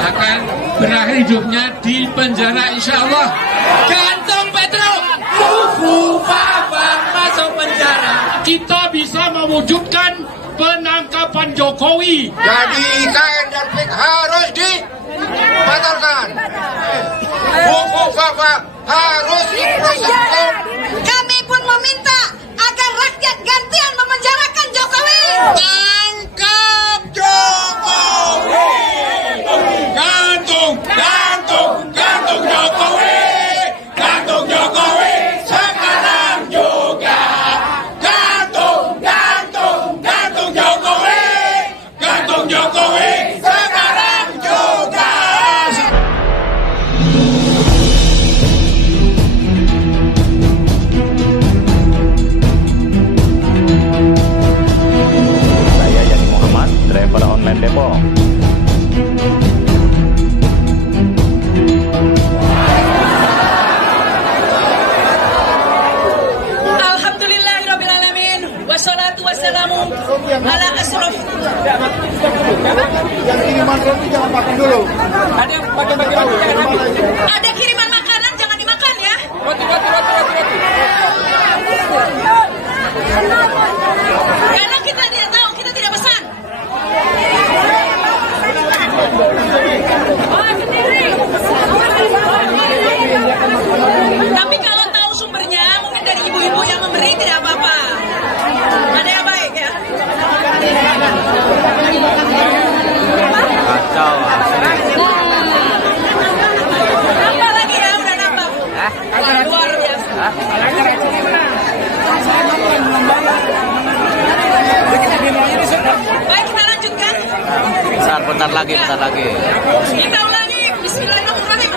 akan berakhir hidupnya di penjara, insya Allah. Gantung Petro, Papa masuk penjara. Kita bisa mewujudkan penangkapan Jokowi. Jadi IKN dan PIK harus dibatalkan. Papa harus diproses hukum. Kami pun meminta agar rakyat gantian memenjarakan Jokowi. Tangkap Jokowi. Gantung Jokowi. Gantung Jokowi. Sekarang juga. Gantung Jokowi. Gantung Jokowi. Sekarang juga. Saya Yani Muhammad, driver online Depok. Alhamdulillahirrabbilalamin. Wassalatu wassalamu ala asraf. Yang kiriman roti jangan makan dulu. Ada yang bagi-bagi roti, jangan habis. Ada kiriman makanan jangan dimakan ya. Roti. Karena kita tidak tahu, kita tidak pesan. Tapi kalau tahu sumbernya, mungkin dari ibu-ibu yang memberi tidak apa-apa. Ada yang baik ya. Kacau. Nambah lagi ya, udah nambah. Wah, luar biasa. Baik, kita lanjutkan. Bentar lagi. Kita ulangi. Bismillahirrahmanirrahim.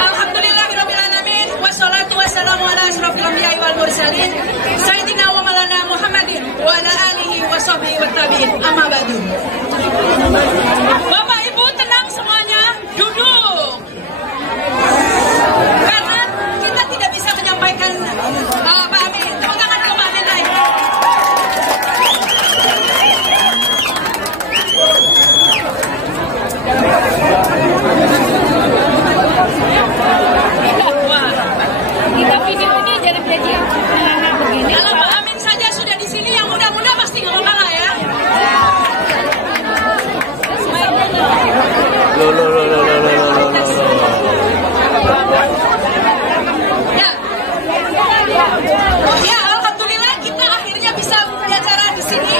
Alhamdulillahirrahmanirrahim. Wassalatu wassalamu ala asrafil anbiya'i wal mursalin Sayyidina wa maulana Muhammadin wa ala alihi wa sahbihi wa tabi'in. Amma ba'du. Bapak Ibu tenang semuanya, duduk. Karena kita tidak bisa menyampaikan Pak Amin. Tepuk tangan dulu Pak Amin naik. Kita videonya jadi anak begini. Kalau Pak Amin saja sudah di sini, yang muda-muda pasti nggak mau kalah ya. Ya, alhamdulillah kita akhirnya bisa berbicara di sini.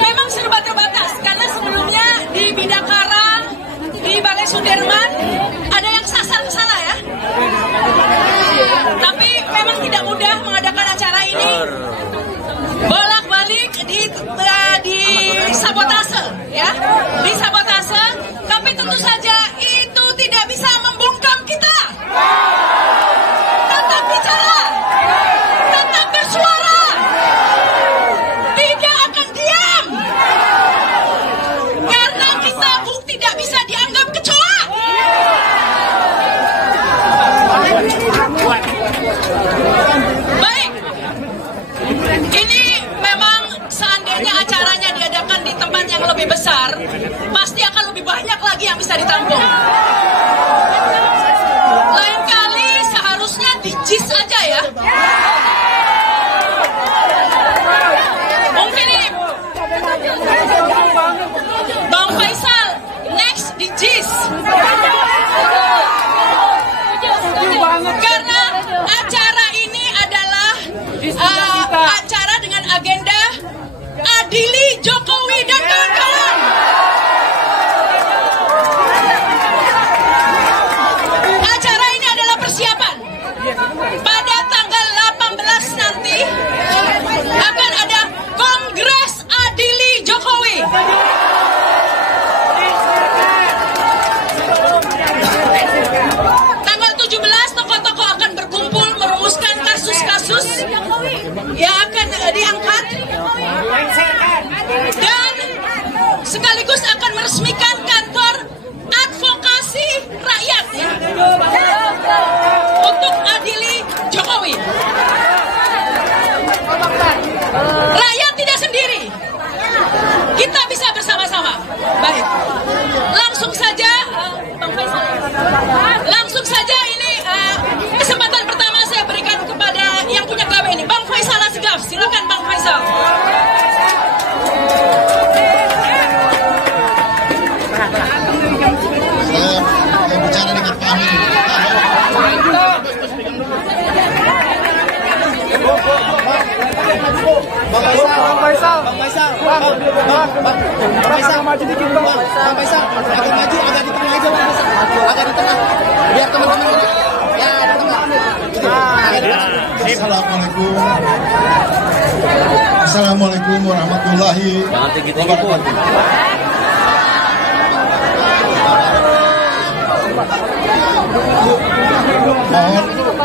Memang serba terbatas karena sebelumnya di Bidakara, di Balai Sudirman ada yang sasar ke sana ya. Tapi memang tidak mudah mengadakan acara ini. Bolak-balik di sabotase ya, di sabotase. Tapi tentu saja itu tidak bisa membungkam kita. Tetap bicara, tetap bersuara, tidak akan diam. Karena kita tidak bisa dianggap kecoa. Baik, ini memang seandainya acaranya diadakan di tempat yang lebih besar, pasti akan lebih banyak lagi yang bisa ditampung. Lain kali seharusnya di JIS aja ya. Mungkin ini Bang Faisal, next di JIS. Karena acara ini adalah acara dengan agenda adili Jokowi dan kawan-kawan. Acara ini adalah persiapan. Pada tanggal 18 nanti akan ada Kongres Adili Jokowi. Tanggal 17 tokoh-tokoh akan berkumpul merumuskan kasus-kasus yang akan diangkat dan sekaligus akan meresmikan kantor advokasi rakyat ya, untuk adili Jokowi. Rakyat tidak sendiri, kita bisa bersama-sama. Baik. Faisal, maju dikit bang. Bang Faisal, agak maju, agak di tengah aja bang. Agak di tengah, biar teman-teman ini. Ya, di tengah. Assalamualaikum warahmatullahi wabarakatuh.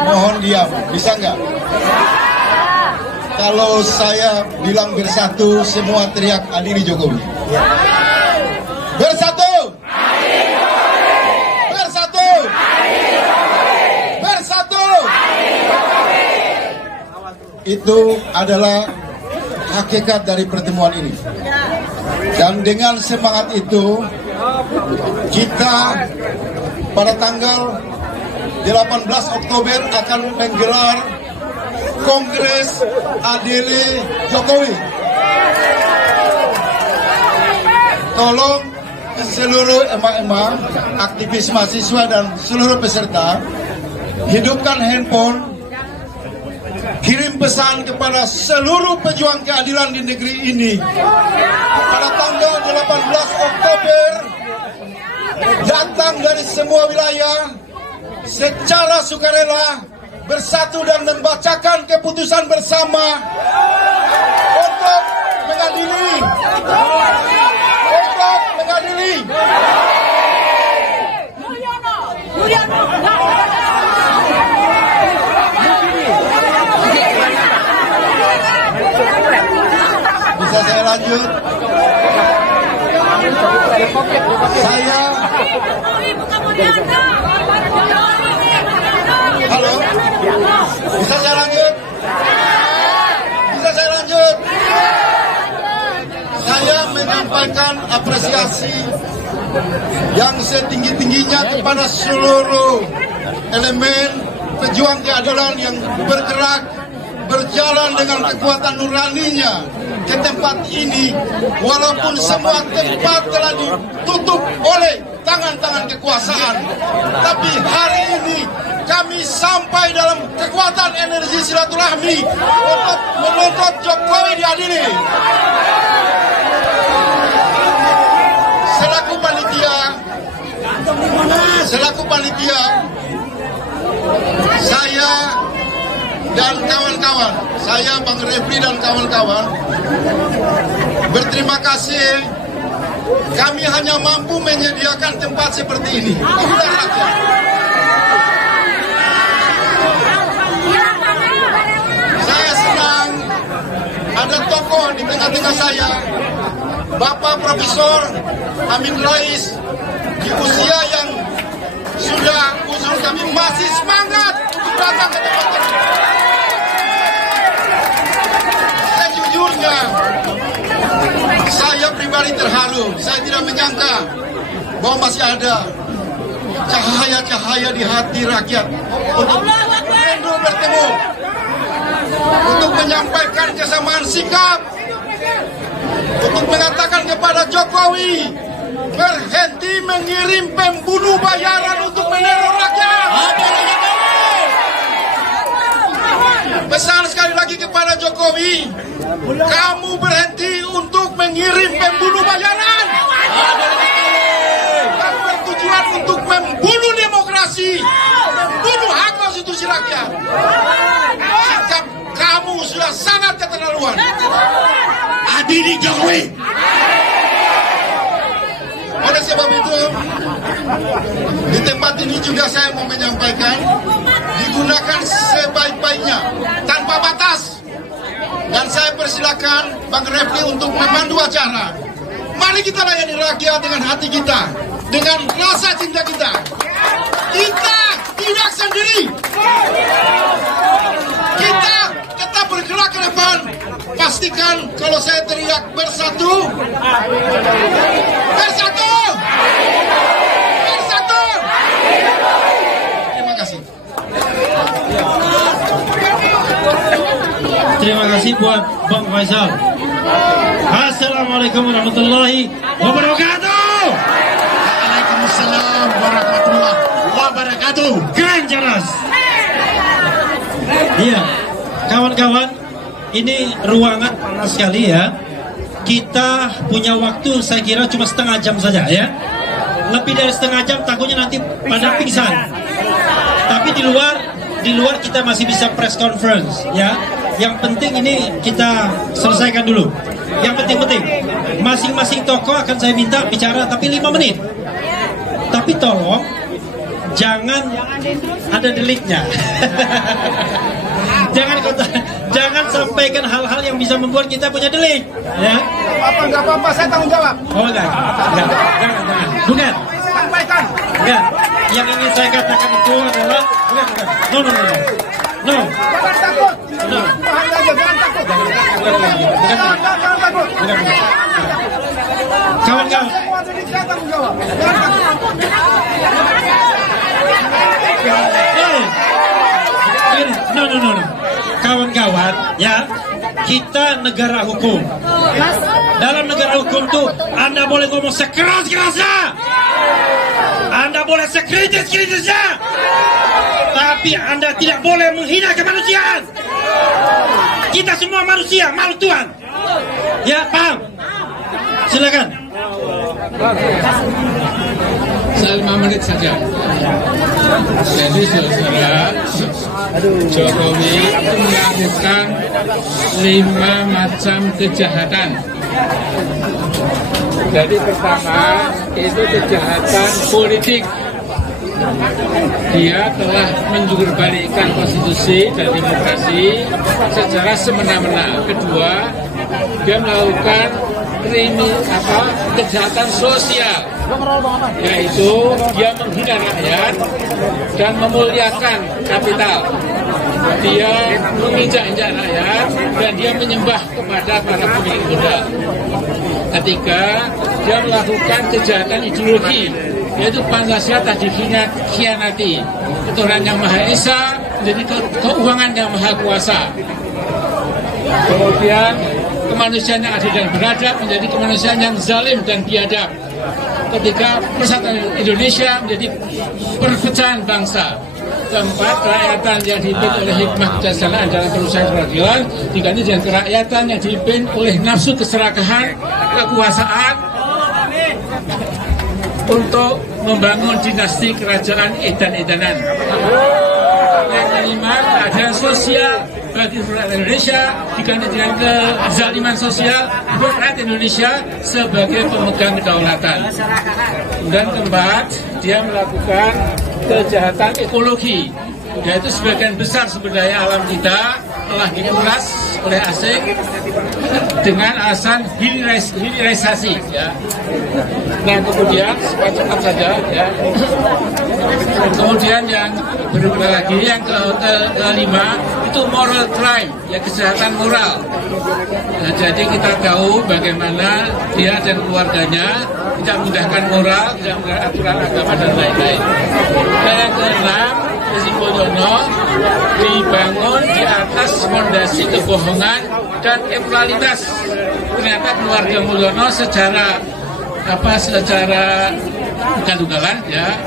Mohon diam, bisa nggak? Kalau saya bilang bersatu, semua teriak adili Jokowi. Bersatu! Bersatu! Bersatu! Itu adalah hakikat dari pertemuan ini. Dan dengan semangat itu, kita pada tanggal 18 Oktober akan menggelar Kongres Adili Jokowi. Tolong seluruh emak-emak, aktivis mahasiswa dan seluruh peserta, hidupkan handphone, kirim pesan kepada seluruh pejuang keadilan di negeri ini. Pada tanggal 18 Oktober, datang dari semua wilayah secara sukarela, bersatu dan membacakan keputusan bersama untuk mengadili. Bisa saya lanjut? Halo? Bisa saya lanjut? Bisa saya lanjut? Saya menyampaikan apresiasi yang setinggi-tingginya kepada seluruh elemen pejuang keadilan yang bergerak, berjalan dengan kekuatan nuraninya ke tempat ini, walaupun semua tempat telah ditutup oleh tangan-tangan kekuasaan. Tapi hari ini kami sampai dalam kekuatan energi silaturahmi untuk menuntut Jokowi diadili. Selaku panitia, saya dan kawan-kawan, saya Bang Refli dan kawan-kawan berterima kasih. Kami hanya mampu menyediakan tempat seperti ini. Itulah rakyat. Saya senang ada tokoh di tengah-tengah saya, Bapak Profesor Amin Rais, di usia yang sudah usul kami masih semangat untuk datang ke tempat ini. Sejujurnya, saya pribadi terharu. Saya tidak menyangka bahwa masih ada cahaya-cahaya di hati rakyat untuk rindu bertemu, untuk menyampaikan kesamaan sikap, untuk mengatakan kepada Jokowi, berhenti mengirim pembunuh bayaran untuk meneror rakyat. Pesan sekali lagi kepada Jokowi, kamu berhenti untuk mengirim pembunuh bayaran yang bertujuan untuk membunuh demokrasi, membunuh hak konstitusi rakyat. Sikap kamu sudah sangat keterlaluan. Adili Jokowi. Oleh sebab itu, di tempat ini juga saya mau menyampaikan, digunakan sebaik-baiknya, tanpa batas. Dan saya persilakan Bang Refli untuk memandu acara. Mari kita layani rakyat dengan hati kita, dengan rasa cinta kita. Kita tidak sendiri. Kita tetap bergerak ke depan. Pastikan kalau saya teriak bersatu, bersatu, bersatu. Terima kasih. Terima kasih buat Bang Faisal. Assalamualaikum warahmatullahi wabarakatuh. Waalaikumsalam warahmatullahi wabarakatuh. Keren jelas. Iya, kawan-kawan, ini ruangan panas sekali ya. Kita punya waktu saya kira cuma setengah jam saja ya. Lebih dari setengah jam takutnya nanti pada pingsan. Tapi di luar kita masih bisa press conference ya. Yang penting ini kita selesaikan dulu. Yang penting masing-masing tokoh akan saya minta bicara tapi 5 menit. Tapi tolong jangan ada deliknya. Jangan sampaikan hal-hal yang bisa membuat kita punya delik ya. Enggak apa-apa, saya tanggung jawab. Oh enggak. Bukan. Sampaikan. Enggak. Yang ingin saya katakan itu adalah bukan. No. Jangan takut. No. Jangan takut. Jangan takut. Kawan-kawan. Saya tanggung jawab. Jangan takut. No. Kawan-kawan, ya, kita negara hukum. Dalam negara hukum tuh, Anda boleh ngomong sekeras-kerasnya, Anda boleh sekritis-kritisnya, tapi Anda tidak boleh menghina kemanusiaan. Kita semua manusia, makhluk Tuhan. Ya, paham? Silakan. Saya 5 menit saja. Jadi saudara, Jokowi itu melakukan 5 macam kejahatan. Jadi pertama itu kejahatan politik. Dia telah menjurbalikkan konstitusi dan demokrasi secara semena-mena. Kedua, dia melakukan kejahatan sosial, yaitu dia menghina rakyat dan memuliakan kapital. Dia menginjak-injak rakyat dan dia menyembah kepada para pemilik modal. Ketiga, dia melakukan kejahatan ideologi, yaitu Pancasila tadi dikhianati. Ketuhanan yang Maha Esa menjadi keuangan yang Maha Kuasa. Kemudian kemanusiaan yang adil dan beradab menjadi kemanusiaan yang zalim dan biadab. Ketiga, persatuan Indonesia menjadi perpecahan bangsa. Keempat, kerakyatan yang dipimpin oleh hikmah kebijaksanaan dalam perusahaan peradilan diganti dengan kerakyatan yang dipimpin oleh nafsu keserakahan, kekuasaan untuk membangun dinasti kerajaan edan-edanan. Yang kelima, keadaan sosial bagi rakyat Indonesia diganti dengan kezaliman sosial untuk rakyat Indonesia sebagai pemegang kedaulatan. Dan keempat, dia melakukan kejahatan ekologi, yaitu sebagian besar sumber daya alam kita telah dikuras oleh asing dengan alasan hilirisasi ya. Nah kemudian cepat saja ya. Kemudian yang berikutnya lagi yang kelima itu moral crime, ya kejahatan moral. Nah, jadi kita tahu bagaimana dia dan keluarganya tidak mengindahkan moral, tidak mengindahkan aturan agama dan lain-lain. Dan yang keenam, Edi Mulyono dibangun di atas fondasi kebohongan dan immoralitas. Ternyata keluarga Mulyono secara ugal-ugalan ya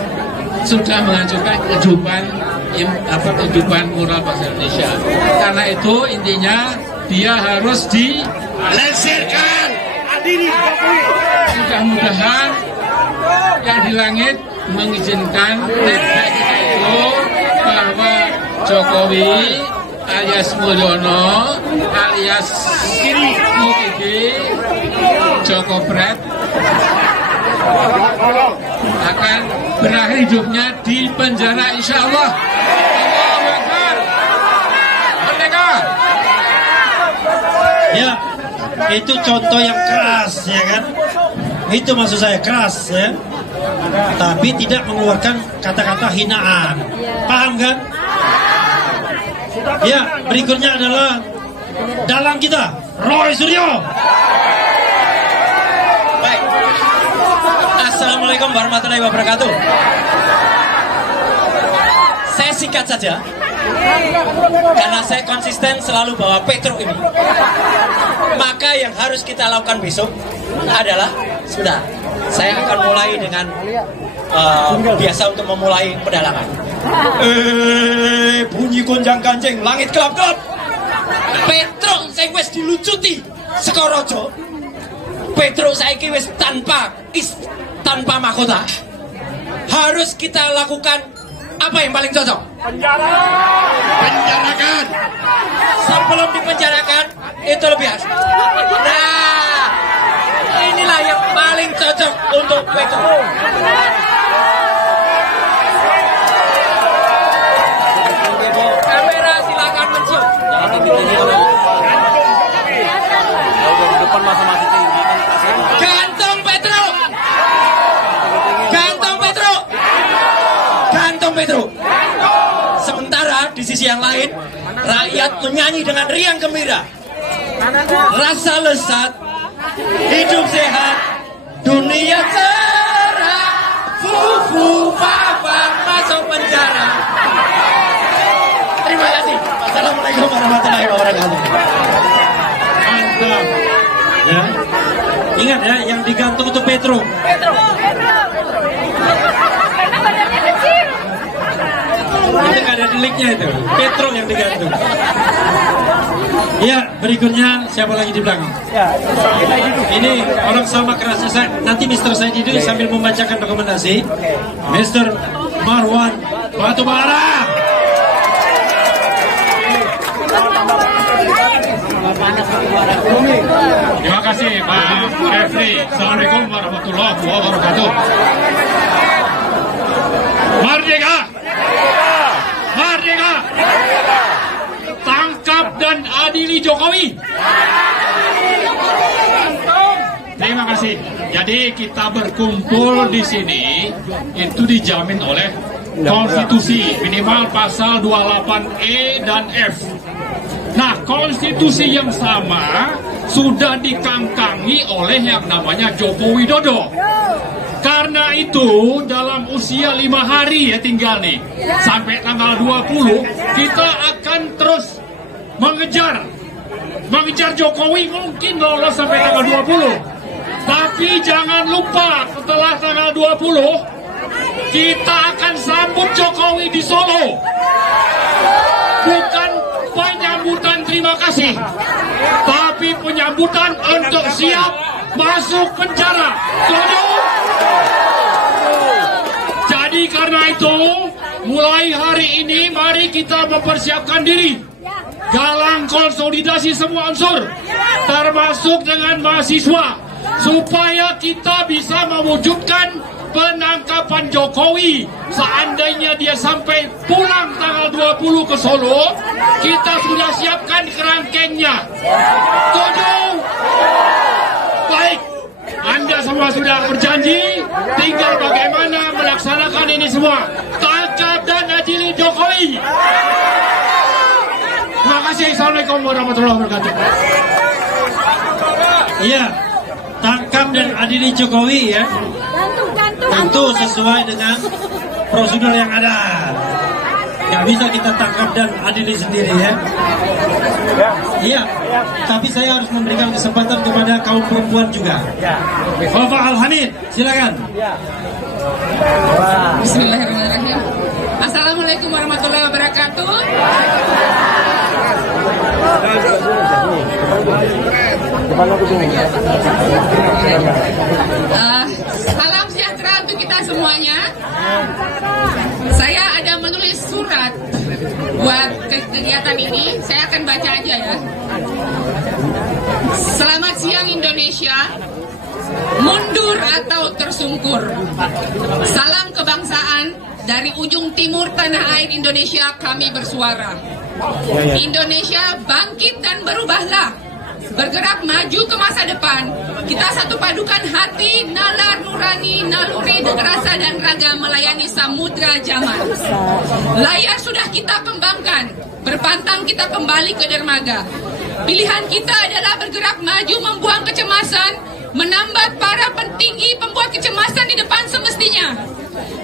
sudah menghancurkan kehidupan moral bangsa Indonesia. Karena itu intinya dia harus dilensirkan. Mudah-mudahan yang di langit mengizinkan kita itu bahwa Jokowi alias Mulyono alias Mukidi Jokopret akan berakhir hidupnya di penjara, insya Allah. Allahu Akbar. Merdeka. Ya, itu contoh yang keras ya kan. Itu maksud saya keras ya. Tapi tidak mengeluarkan kata-kata hinaan. Paham kan? Ya, berikutnya adalah dalang kita, Roy Suryo. Baik. Assalamualaikum warahmatullahi wabarakatuh. Saya singkat saja, karena saya konsisten selalu bawa Petruk ini. Maka yang harus kita lakukan besok adalah, sudah, saya akan mulai dengan biasa untuk memulai pedalangan. Bunyi gonjang ganjing, langit gelap-gelap. Petruk sing wis dilucuti saka raja. Petruk saiki wis tanpa mahkota. Harus kita lakukan apa yang paling cocok? Penjarakan. Sebelum dipenjarakan itu lebih harus. Nah, inilah yang paling cocok untuk Petruk. Kamera silakan mencium. Gantung Petruk. Gantung Petruk. Gantung Petruk. Sementara di sisi yang lain, rakyat menyanyi dengan riang gembira. Rasa lezat, hidup sehat, dunia cerah. Fufu papa masuk penjara. Terima kasih. Assalamualaikum warahmatullahi wabarakatuh. Mantap. Ya. Ingat ya, yang digantung itu Petruk. Karena badannya kecil. Itu nggak ada deliknya itu. Petruk yang digantung. Ya, berikutnya siapa lagi di belakang? Ini orang sama kerasnya saya. Nanti Mr. Saidi dulu sambil membacakan rekomendasi. Mr. Marwan Batubara. Terima kasih Pak Refri. Assalamualaikum warahmatullahi wabarakatuh. Merdeka! Merdeka! Tangkap dan adili Jokowi. Terima kasih. Jadi kita berkumpul di sini itu dijamin oleh konstitusi, minimal pasal 28E dan F. Nah, konstitusi yang sama sudah dikangkangi oleh yang namanya Joko Widodo. Karena itu dalam usia 5 hari ya tinggal nih, sampai tanggal 20 kita akan terus mengejar Jokowi, mungkin lolos sampai tanggal 20. Tapi jangan lupa setelah tanggal 20 kita akan sambut Jokowi di Solo. Bukan penyambutan terima kasih, tapi penyambutan untuk siap masuk penjara. Setuju? Jadi karena itu, mulai hari ini mari kita mempersiapkan diri. Galang konsolidasi semua unsur, termasuk dengan mahasiswa, supaya kita bisa mewujudkan penangkapan Jokowi. Seandainya dia sampai pulang tanggal 20 ke Solo, kita sudah siapkan kerangkengnya. Setuju? Baik, Anda semua sudah berjanji, tinggal bagaimana melaksanakan ini semua. Tangkap dan adili Jokowi. Terima kasih. Assalamualaikum warahmatullahi wabarakatuh. Iya, tangkap dan adili Jokowi ya. Tentu sesuai dengan prosedur yang ada. Gak bisa kita tangkap dan adili sendiri ya. Iya, tapi saya harus memberikan kesempatan kepada kaum perempuan juga. Fafa Al-Hamid, silakan. Bismillahirrahmanirrahim. Assalamualaikum warahmatullahi wabarakatuh. Salam sejahtera untuk kita semuanya. Saya ada menulis surat buat kegiatan ini. Saya akan baca aja ya. Selamat siang Indonesia. Mundur atau tersungkur. Salam kebangsaan dari ujung timur tanah air Indonesia, kami bersuara. Indonesia bangkit dan berubahlah. Bergerak maju ke masa depan. Kita satu padukan hati, nalar nurani, naluri, rasa dan raga melayani samudra zaman. Layar sudah kita kembangkan, berpantang kita kembali ke dermaga. Pilihan kita adalah bergerak maju, membuang kecemasan, menambah para petinggi pembuat kecemasan di depan semestinya,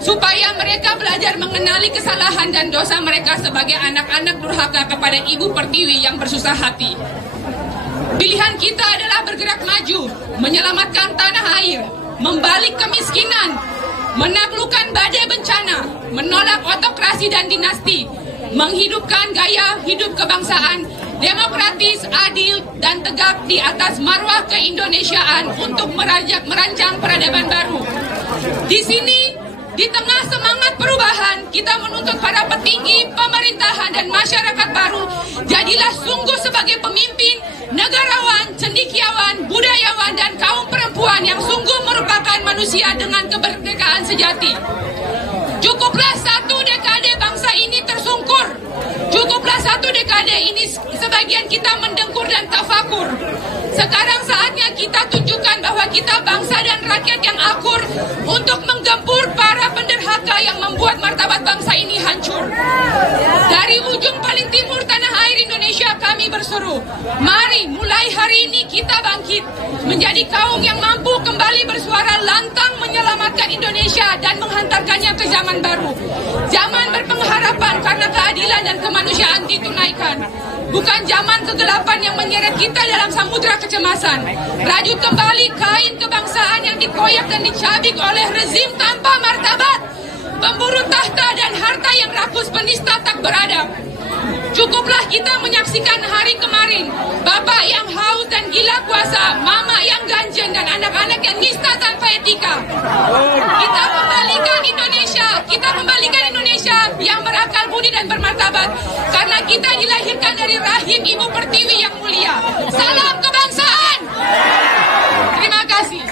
supaya mereka belajar mengenali kesalahan dan dosa mereka sebagai anak-anak durhaka kepada Ibu Pertiwi yang bersusah hati. Pilihan kita adalah bergerak maju, menyelamatkan tanah air, membalik kemiskinan, menaklukkan badai bencana, menolak otokrasi dan dinasti, menghidupkan gaya hidup kebangsaan demokratis, adil, dan tegak di atas marwah keindonesiaan untuk merancang peradaban baru. Di sini, di tengah semangat perubahan, kita menuntut para petinggi, pemerintahan, dan masyarakat baru, jadilah sungguh sebagai pemimpin, negarawan, cendekiawan, budayawan, dan kaum perempuan yang sungguh merupakan manusia dengan kemerdekaan sejati. Cukuplah satu dekade bangsa ini tersungkur. Cukuplah satu dekade ini sebagian kita mendengkur dan tafakur. Sekarang saatnya kita tunjukkan bahwa kita bangsa dan rakyat yang akur untuk menggempur para penderhaka yang membuat martabat bangsa ini hancur. Dari ujung paling timur tanah air Indonesia kami berseru, mari mulai hari ini kita bangkit menjadi kaum yang mampu kembali bersuara lantang menyelamatkan Indonesia dan menghantarkannya ke zaman baru. Zaman berpengharapan karena keadilan dan kemanusiaan ditunaikan. Bukan zaman kegelapan yang menyeret kita dalam samudera kecemasan. Rajut kembali kain kebangsaan yang dikoyak dan dicabik oleh rezim tanpa martabat, pemburu tahta dan harta yang rakus, penista tak beradab. Cukuplah kita menyaksikan hari kemarin, bapak yang haus dan gila kuasa, mama yang ganjen, dan anak-anak yang nista tanpa etika. Kita kembalikan Indonesia yang berakal budi dan bermartabat, karena kita dilahirkan dari rahim Ibu Pertiwi yang mulia. Salam kebangsaan. Terima kasih.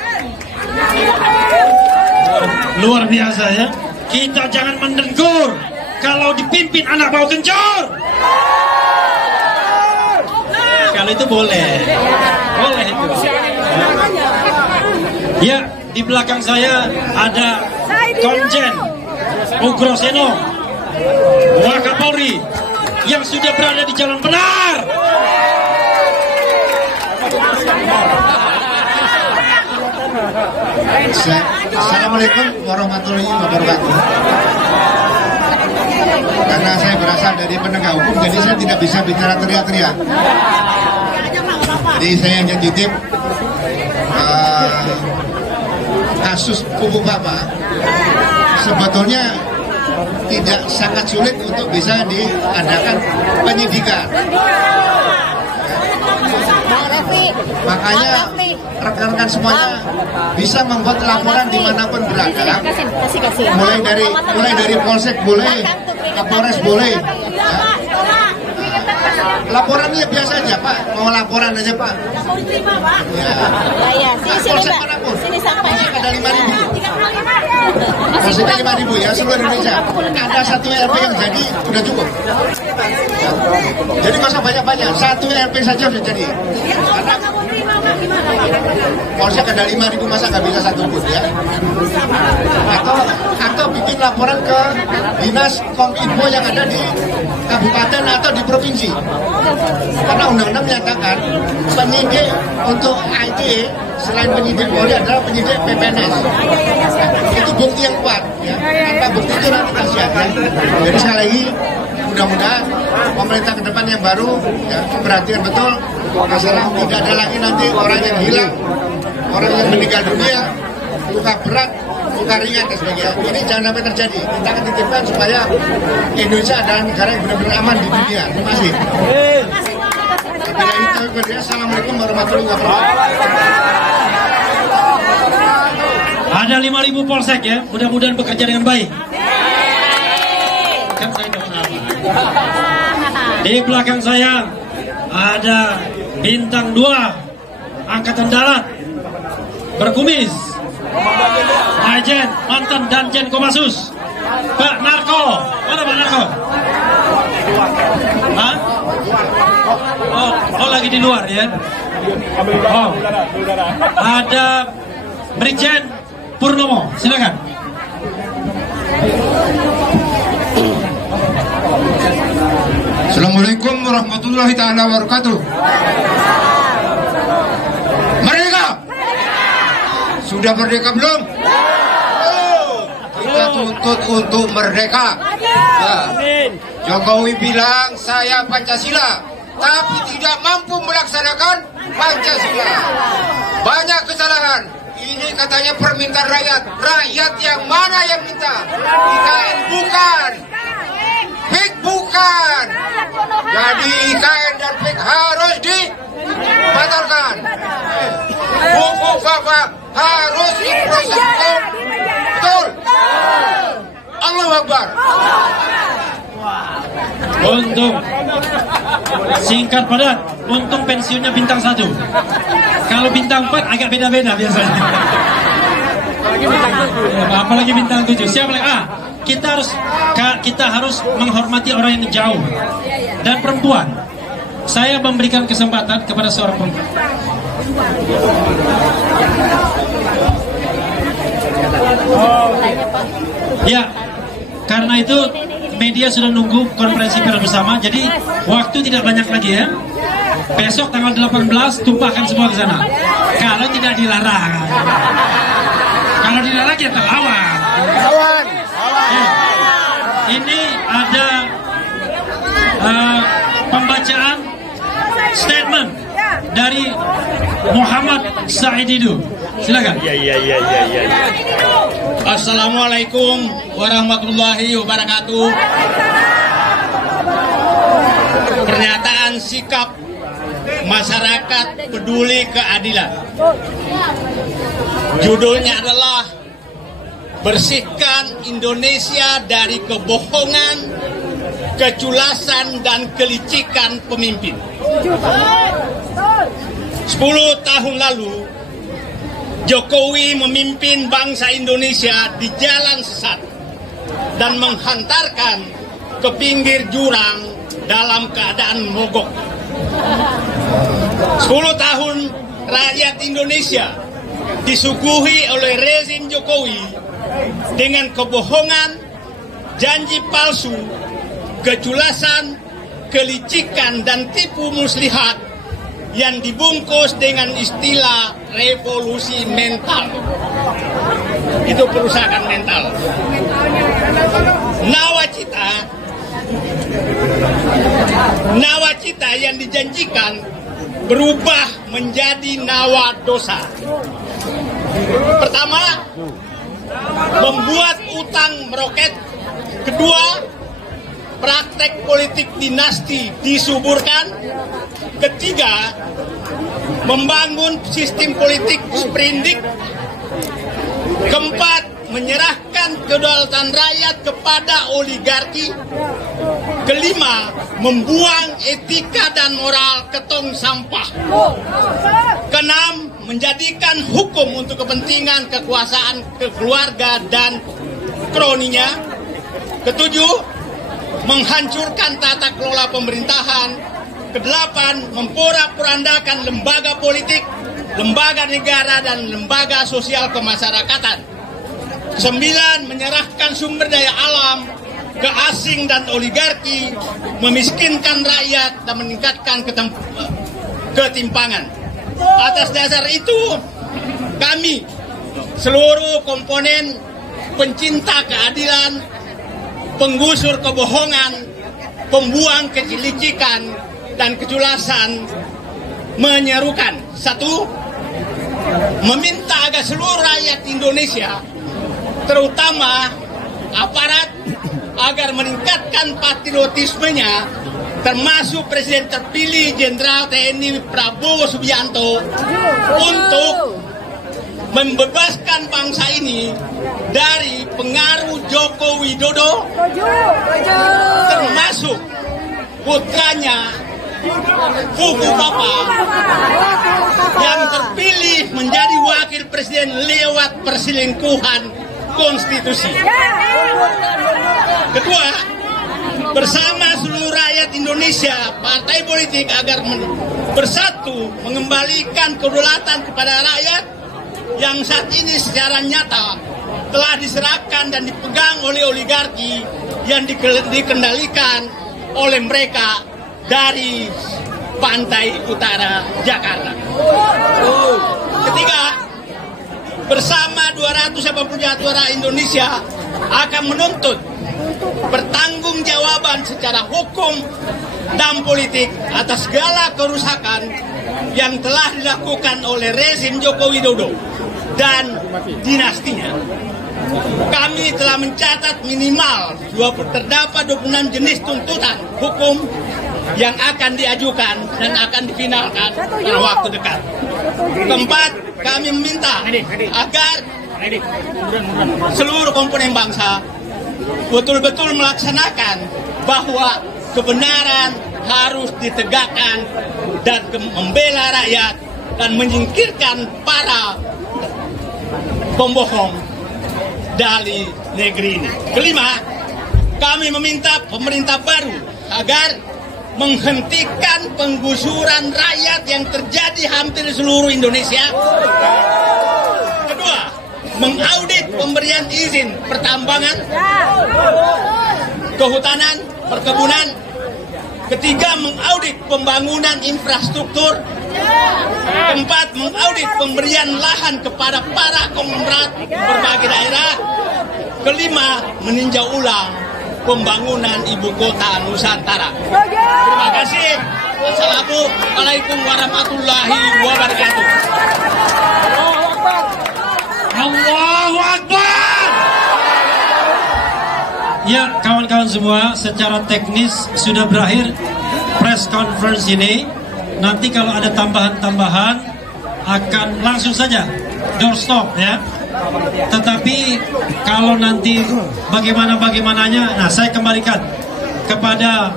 Luar biasa ya. Kita jangan mendengkur kalau dipimpin anak bau kencur. Kalau itu boleh. Boleh itu. Ya, di belakang saya ada Komjen Ugroseno, Wakapolri yang sudah berada di jalan benar. Assalamualaikum warahmatullahi wabarakatuh. Karena saya berasal dari penegak hukum, jadi saya tidak bisa bicara teriak-teriak. Jadi saya hanya titip kasus Pupu Bapak sebetulnya tidak sangat sulit untuk bisa diadakan penyidikan. Makanya rekan-rekan semuanya bisa membuat laporan dimanapun berada. Mulai dari Polsek boleh, Kapolres boleh. Laporannya biasa aja Pak, mau laporan aja Pak. Ya. Polsek manapun. Polsek ada 5.000. Polsek 5.000 ya seluruh Indonesia. Ada satu LP yang jadi udah cukup. Ya. Jadi masa banyak-banyak, satu LP saja sudah jadi. Polsek ada 5.000 masa nggak bisa satu pun ya. Atau bikin laporan ke dinas Kominfo yang ada di kabupaten atau di provinsi. Karena undang-undang menyatakan penyidik untuk ITE selain penyidik Polri adalah penyidik PPNS. Itu bukti yang kuat ya. Tanpa bukti itu nanti kasihan ya. Jadi sekali lagi mudah-mudahan pemerintah ke depan yang baru ya, perhatian betul masalah tidak ada lagi nanti orang yang hilang, orang yang meninggal dunia, luka berat, luka ringan dan sebagainya. Ini jangan sampai terjadi. Kita akan titipkan supaya Indonesia adalah negara yang benar-benar aman di dunia. Terima kasih. Assalamualaikum warahmatullahi wabarakatuh. Ada 5.000 polsek ya, mudah-mudahan bekerja dengan baik. Kan saya tidak kenal. Di belakang saya ada bintang 2 Angkatan Darat berkumis, Majen, mantan Danjen Kopassus, Pak Narko. Mana Pak Narko? Hah? Oh, lagi di luar ya. Oh, ada Brigjen Purnomo, silakan. Assalamualaikum warahmatullahi taala wabarakatuh. Merdeka! Sudah merdeka belum? Kita tuntut untuk merdeka. Ya. Jokowi bilang saya Pancasila, tapi tidak mampu melaksanakan Pancasila. Banyak kesalahan. Ini katanya permintaan rakyat. Rakyat yang mana yang minta? IKN bukan. PIK bukan. Jadi IKN dan PIK harus dibatalkan. Hukum fatwa harus diproses hukum. Betul. Allahu Akbar. Untung singkat padat, untung pensiunnya bintang 1. Kalau bintang 4 agak beda-beda biasanya. Apalagi bintang 7. Siapa lagi? Kita harus menghormati orang yang jauh dan perempuan. Saya memberikan kesempatan kepada seorang perempuan. Ya, karena itu media sudah nunggu konferensi pers bersama, jadi waktu tidak banyak lagi ya. Besok tanggal 18 tumpahkan semua ke sana. Kalau tidak dilarang. Kalau dilarang kita lawan. Ya. Ini ada pembacaan statement dari Muhammad Said Didu. Silakan. Ya. Assalamualaikum warahmatullahi wabarakatuh. Pernyataan sikap masyarakat peduli keadilan. Judulnya adalah bersihkan Indonesia dari kebohongan, keculasan dan kelicikan pemimpin. 10 tahun lalu Jokowi memimpin bangsa Indonesia di jalan sesat dan menghantarkan ke pinggir jurang dalam keadaan mogok. 10 tahun rakyat Indonesia disuguhi oleh rezim Jokowi dengan kebohongan, janji palsu, keculasan, kelicikan dan tipu muslihat yang dibungkus dengan istilah revolusi mental. Itu perusahaan mental. Nawacita yang dijanjikan berubah menjadi nawa dosa. Pertama, membuat utang meroket. Kedua, praktek politik dinasti disuburkan. Ketiga, membangun sistem politik sprindik. Keempat, menyerahkan kedaulatan rakyat kepada oligarki. Kelima, membuang etika dan moral ke tong sampah. Keenam, menjadikan hukum untuk kepentingan kekuasaan keluarga dan kroninya. Ketujuh, menghancurkan tata kelola pemerintahan. Kedelapan, memporak-porandakan lembaga politik, lembaga negara, dan lembaga sosial kemasyarakatan. 9, menyerahkan sumber daya alam ke asing dan oligarki, memiskinkan rakyat dan meningkatkan ketimpangan. Atas dasar itu, kami seluruh komponen pencinta keadilan, penggusur kebohongan, pembuang kelicikan dan keculasan menyerukan: 1. Meminta agar seluruh rakyat Indonesia, terutama aparat, agar meningkatkan patriotismenya, termasuk Presiden terpilih Jenderal TNI Prabowo Subianto, untuk membebaskan bangsa ini dari pengaruh Joko Widodo, termasuk putranya Fuku Papa yang terpilih menjadi wakil presiden lewat perselingkuhan konstitusi. Kedua, bersama seluruh rakyat Indonesia, partai politik agar bersatu mengembalikan kedaulatan kepada rakyat yang saat ini secara nyata telah diserahkan dan dipegang oleh oligarki yang dikendalikan oleh mereka dari pantai utara Jakarta. Ketiga, bersama 280 juta Indonesia akan menuntut pertanggungjawaban secara hukum dan politik atas segala kerusakan yang telah dilakukan oleh rezim Joko Widodo dan dinastinya. Kami kami telah mencatat minimal terdapat 26 jenis tuntutan hukum yang akan diajukan dan akan difinalkan dalam waktu dekat. Keempat, kami meminta agar seluruh komponen bangsa betul-betul melaksanakan bahwa kebenaran harus ditegakkan dan membela rakyat dan menyingkirkan para pembohong dari negeri ini. Kelima, kami meminta pemerintah baru agar menghentikan penggusuran rakyat yang terjadi hampir di seluruh Indonesia. Kedua, mengaudit pemberian izin pertambangan, kehutanan, perkebunan. Ketiga, mengaudit pembangunan infrastruktur. Keempat, mengaudit pemberian lahan kepada para konglomerat berbagai daerah. Kelima, meninjau ulang pembangunan ibu kota Nusantara. Terima kasih. Wassalamualaikum warahmatullahi wabarakatuh. Allahu Akbar. Ya, kawan-kawan semua, secara teknis sudah berakhir press conference ini. Nanti kalau ada tambahan-tambahan akan langsung saja doorstop ya. Tetapi kalau nanti bagaimananya, nah saya kembalikan kepada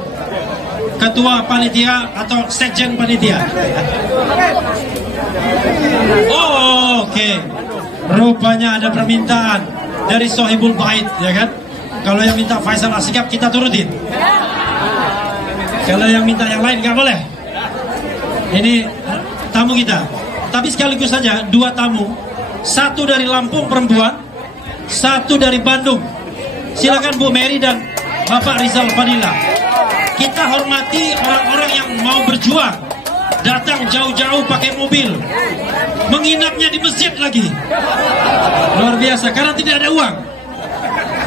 ketua panitia atau sekjen panitia. Oh, oke. Rupanya ada permintaan dari Sohibul Bait, ya kan? Kalau yang minta Faisal Asikap kita turutin. Kalau yang minta yang lain nggak boleh. Ini tamu kita. Tapi sekaligus saja dua tamu. Satu dari Lampung perempuan, satu dari Bandung. Silakan Bu Mary dan Bapak Rizal Fadila. Kita hormati orang-orang yang mau berjuang, datang jauh-jauh pakai mobil, menginapnya di masjid lagi. Luar biasa, karena tidak ada uang.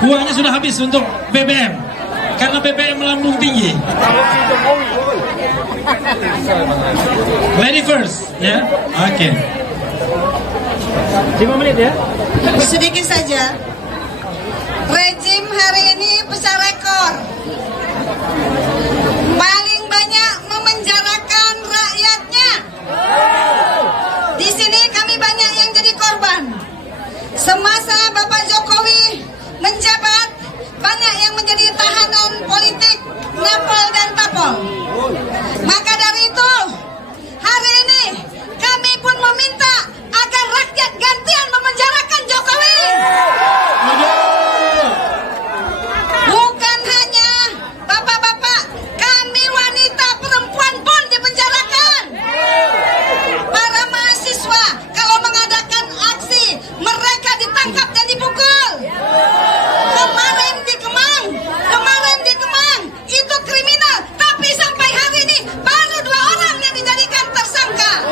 Uangnya sudah habis untuk BBM, karena BBM melambung tinggi. Lady first, ya, oke. 5 menit ya. Sedikit saja. Rejim hari ini pecah rekor. Paling banyak memenjarakan rakyatnya. Di sini kami banyak yang jadi korban. Semasa Bapak Jokowi menjabat, banyak yang menjadi tahanan politik, napol dan tapol. Maka dari itu, hari ini kami pun meminta agar rakyat gantian memenjarakan Jokowi. Bukan hanya bapak-bapak, kami wanita perempuan pun dipenjarakan. Para mahasiswa kalau mengadakan aksi, mereka ditangkap dan dipukul. Kemarin di Kemang, itu kriminal, tapi sampai hari ini baru 2 orang yang dijadikan tersangka.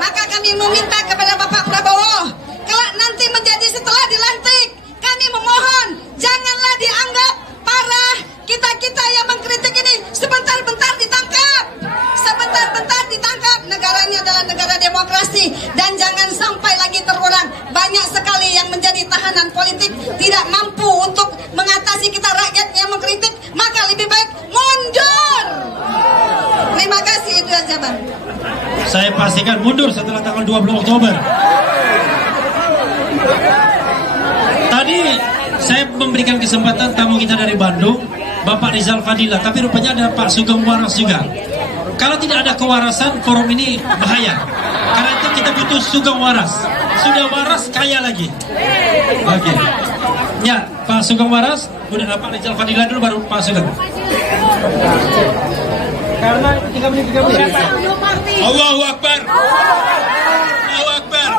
Maka kami meminta kepada Bapak Prabowo, kelak nanti menjadi setelah dilantik, kami memohon janganlah dianggap para kita-kita yang mengkritik ini sebentar-bentar ditangkap. Sebentar-bentar ditangkap. Negara ini adalah negara demokrasi dan jangan sampai lagi terulang. Banyak sekali yang menjadi tahanan politik tidak mampu untuk mengatasi kita rakyat yang mengkritik, maka lebih baik mundur. Terima kasih, itu aja Bang. Saya pastikan mundur setelah tanggal 20 Oktober. Tadi saya memberikan kesempatan tamu kita dari Bandung, Bapak Rizal Fadila, tapi rupanya ada Pak Sugeng Waras juga. Kalau tidak ada kewarasan, forum ini bahaya. Karena itu kita butuh Sugeng Waras. Sudah waras, kaya lagi. Oke. Ya, Pak Sugeng Waras, kemudian Pak Rizal Fadila dulu, baru Pak Sugeng. Karena 3 menit 30 menit. Allahu Akbar. Allahu Akbar.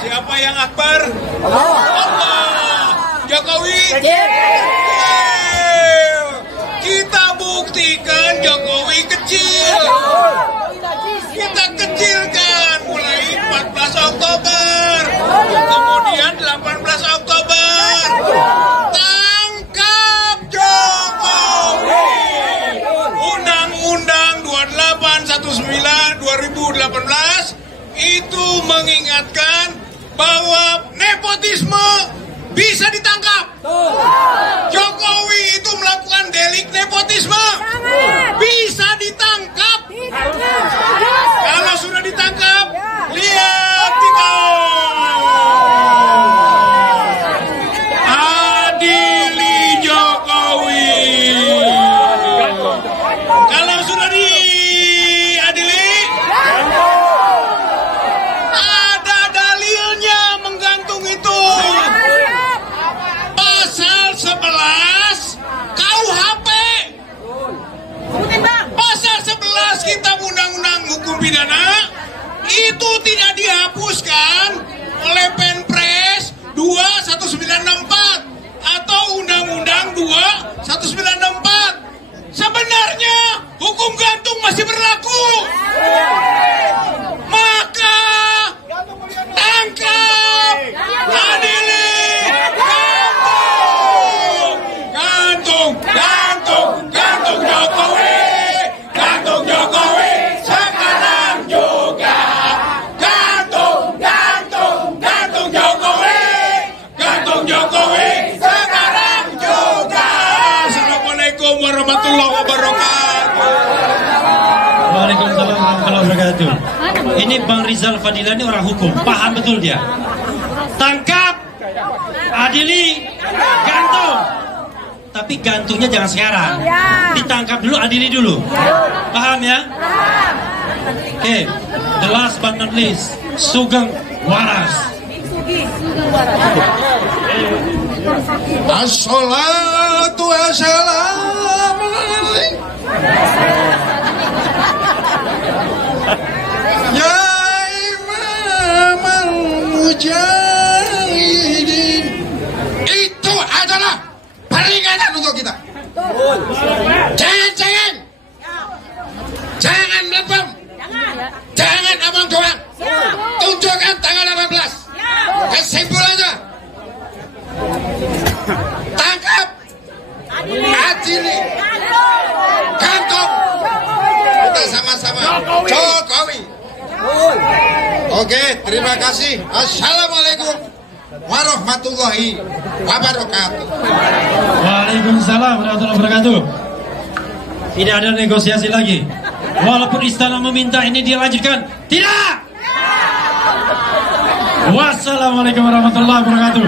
Siapa yang akbar? Allah. Jokowi. Kita buktikan Jokowi kecil. Kita kecilkan mulai 14 Oktober. Kemudian 18 Oktober. Tangkap Jokowi. Undang-Undang 2819/2018 itu mengingatkan bahwa nepotisme bisa ditangkap. Jokowi itu melakukan delik nepotisme, bisa ditangkap. Kalau sudah ditangkap, lihat adili Jokowi. Kalau sudah diadili, ada dalilnya menggantung itu. Pasal 11 KUHP. Pasal 11 Kitab Undang-Undang Hukum Pidana itu tidak dihapuskan oleh Perpres 21964 atau Undang-Undang 21964. Sebenarnya hukum gantung masih berlaku. Maka tangkap, adili, gantung Jokowi, gantung Jokowi sekarang juga, gantung Jokowi sekarang juga. Assalamualaikum warahmatullahi wabarakatuh. Waalaikumsalam warahmatullahi wabarakatuh. Ini Bang Rizal Fadila ini orang hukum, paham betul dia. Tangkap, adili, gantung. Tapi gantungnya jangan sekarang. Ditangkap dulu, adili dulu. Paham ya? Oke, the last but not least, Sugeng Waras. Assalatu wassalamu ya Imam al-Mujahidin. Itu adalah peringatan untuk kita. Jangan melempem, jangan abang doang. Tunjukkan tanggal 18. Kesimpulannya, tangkap, adili, gantung. Kita sama-sama Jokowi. Oke, terima kasih. Assalamualaikum warahmatullahi wabarakatuh. Waalaikumsalam warahmatullahi wabarakatuh. Tidak ada negosiasi lagi. Walaupun istana meminta ini dilanjutkan, tidak. Wassalamualaikum warahmatullahi wabarakatuh.